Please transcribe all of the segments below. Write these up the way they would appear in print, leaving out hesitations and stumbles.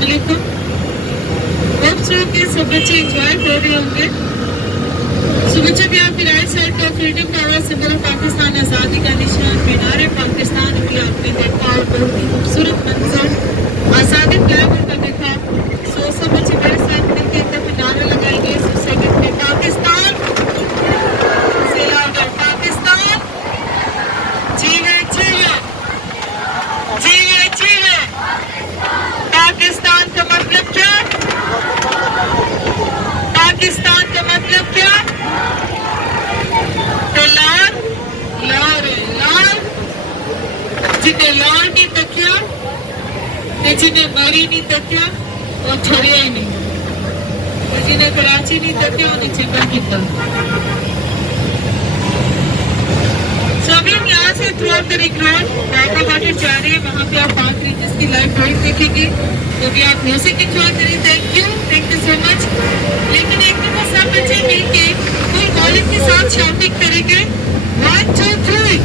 अस्सलामुअलैकुम। Hope so कि सब बच्चे एंजॉय कर रहे होंगे। सो बच्चे भी आपकी राइट साइड का freedom tower, symbol of Pakistan, आज़ादी का निशान, मीनार पाकिस्तान भी आपने देखा और बहुत ही खूबसूरत मंजर आज़ादी फ्लैग उनका देखा। सो सब बच्चे मेरे साथ मिलकर एकदम नारे लगाएंगे। सो सेकंड में पाकिस्तान जिंदाबाद, पाकिस्तान जीवे जीवे जीवे जीवे। पाकिस्तान का मतलब क्या? पाकिस्तान का मतलब क्या? तो लाल लाल लाल, जिन्हें लाल नहीं तकिया ते जिन्हें मरी नहीं तकिया वो छड़िया ही नहीं, तो जिन्हें कराची नहीं तकिया उन्हें चिंता किया। सभी यहाँ से through out the ring road water water जा रहे हैं। वहाँ पे आप 5 रीजन्स की लाइव ड्राइंग देखेंगे, तो भी आप म्यूजिक एंजॉय करें। Thank you so much. लेकिन एक दिन सब बच्चे मिलके फुल वॉल्यूम के साथ शाउटिंग करेंगे। 1 2 3।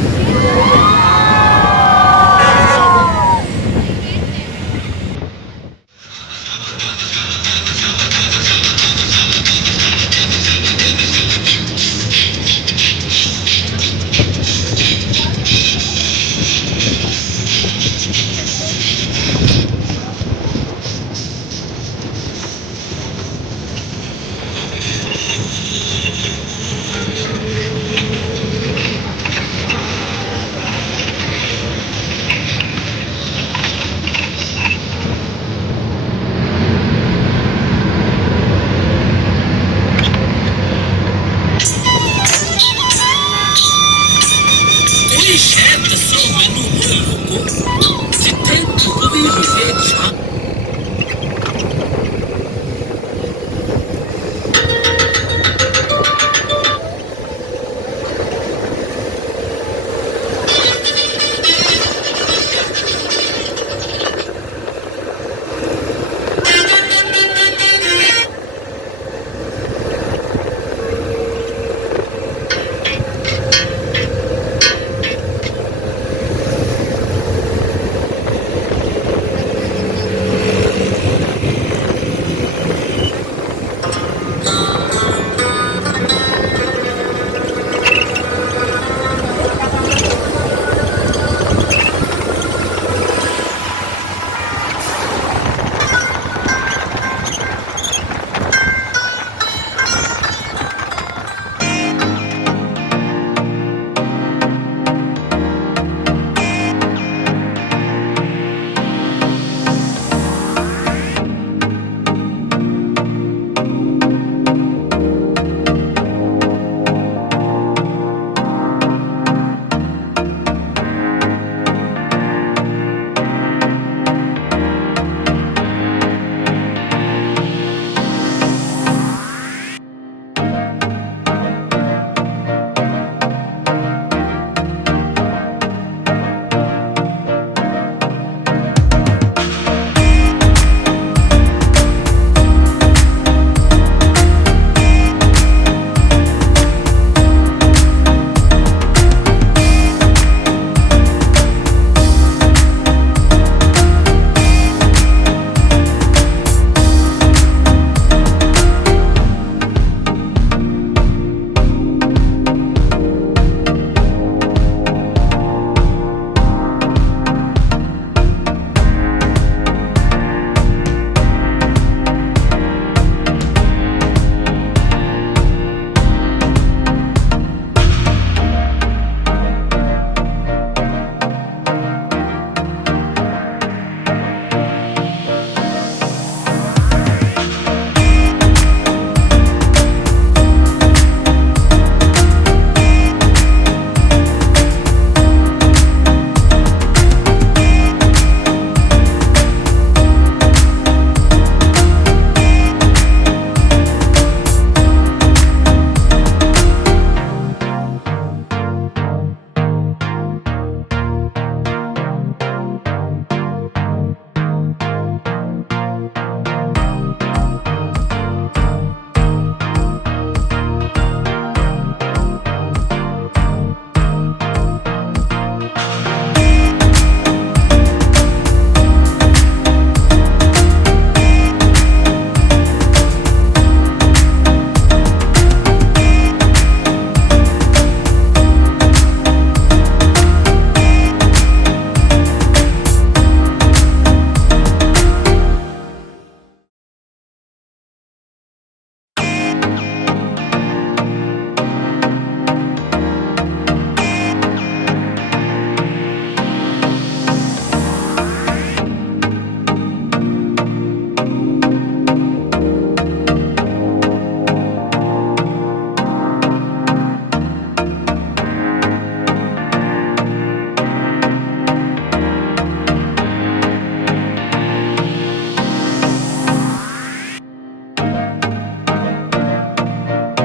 कोई शहर दसो मैनू वो लोगो